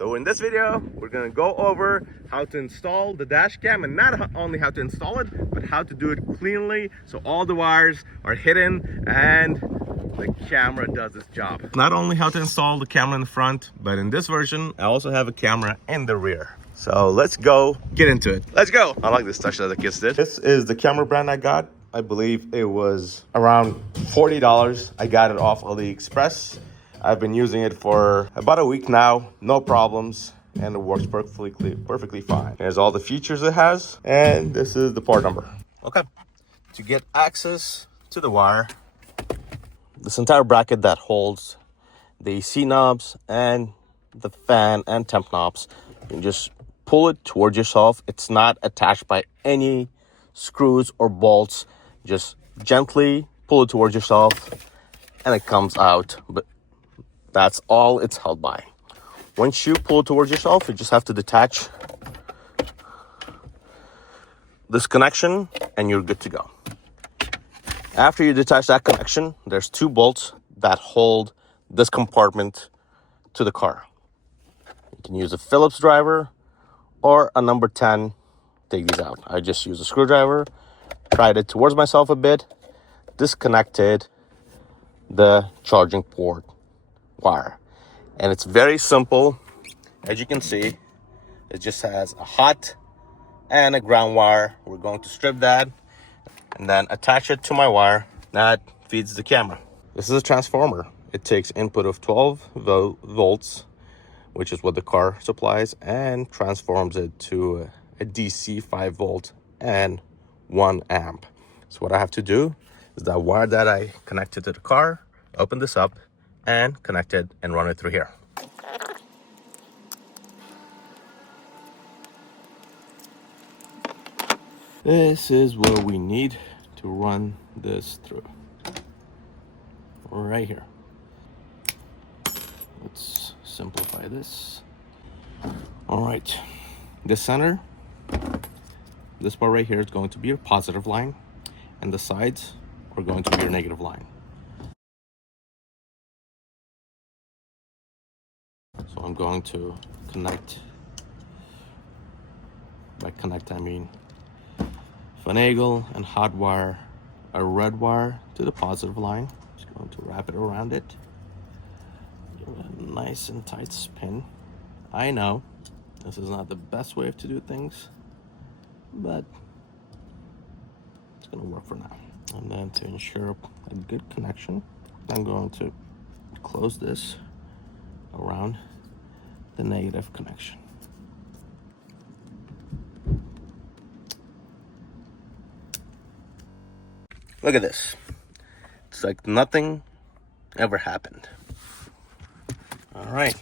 So in this video, we're gonna go over how to install the dash cam, and not only how to install it, but how to do it cleanly so all the wires are hidden and the camera does its job. Not only how to install the camera in the front, but in this version, I also have a camera in the rear. So let's go get into it. Let's go. I like this touch that the kids did. This is the camera brand I got. I believe it was around $40. I got it off AliExpress. I've been using it for about a week now, no problems, and it works perfectly fine. Here's all the features it has, and this is the part number. Okay, to get access to the wire, this entire bracket that holds the AC knobs and the fan and temp knobs, you can just pull it towards yourself. It's not attached by any screws or bolts. Just gently pull it towards yourself and it comes out, but that's all it's held by. Once you pull it towards yourself, you just have to detach this connection and you're good to go. After you detach that connection, there's two bolts that hold this compartment to the car. You can use a Phillips driver or a number 10. Take these out. I just used a screwdriver, tried it towards myself a bit, disconnected the charging port wire, and it's very simple. As you can see, it just has a hot and a ground wire. We're going to strip that and then attach it to my wire that feeds the camera. This is a transformer. It takes input of 12 volts, which is what the car supplies, and transforms it to a DC 5 volt and 1 amp. So what I have to do is that wire that I connected to the car, open this up and connect it and run it through here. This is where we need to run this through. Right here. Let's simplify this. All right, the center, this part right here is going to be your positive line, and the sides are going to be your negative line. So I'm going to connect, by connect I mean finagle and hot wire a red wire to the positive line. Just going to wrap it around it. Give it a nice and tight spin. I know this is not the best way to do things, but it's gonna work for now. And then to ensure a good connection, I'm going to close this around the negative connection. Look at this. It's like nothing ever happened. All right,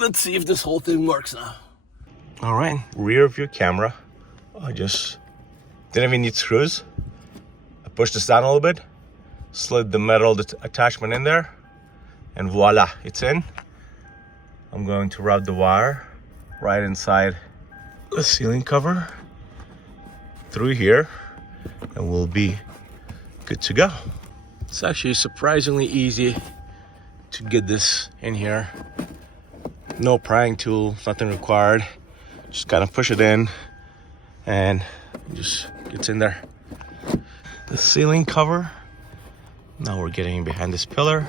let's see if this whole thing works now. All right, rear view camera. I just didn't even need screws. I pushed this down a little bit, slid the metal attachment in there, and voila, it's in. I'm going to rub the wire right inside the ceiling cover through here, and we'll be good to go. It's actually surprisingly easy to get this in here. No prying tool, nothing required. Just kind of push it in and it just gets in there. The ceiling cover. Now we're getting behind this pillar.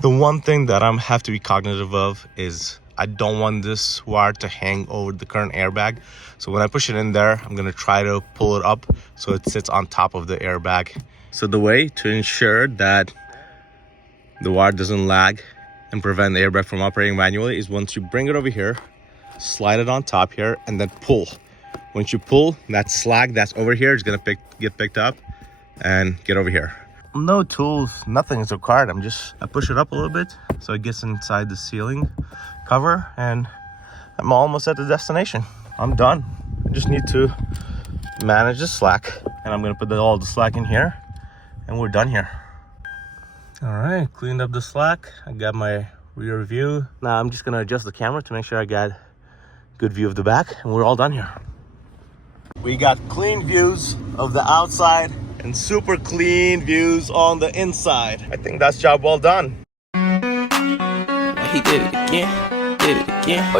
The one thing that I have to be cognitive of is I don't want this wire to hang over the current airbag. So when I push it in there, I'm gonna try to pull it up so it sits on top of the airbag. So the way to ensure that the wire doesn't lag and prevent the airbag from operating manually is once you bring it over here, slide it on top here, and then pull. Once you pull, that slag that's over here is gonna get picked up and get over here. No tools, nothing is required. I push it up a little bit so it gets inside the ceiling cover, and I'm almost at the destination. I'm done. I just need to manage the slack, and I'm gonna put all the slack in here, and we're done here. All right, cleaned up the slack. I got my rear view. Now I'm just gonna adjust the camera to make sure I got good view of the back, and we're all done here. We got clean views of the outside and super clean views on the inside. I think that's job well done. he did it again, did it again.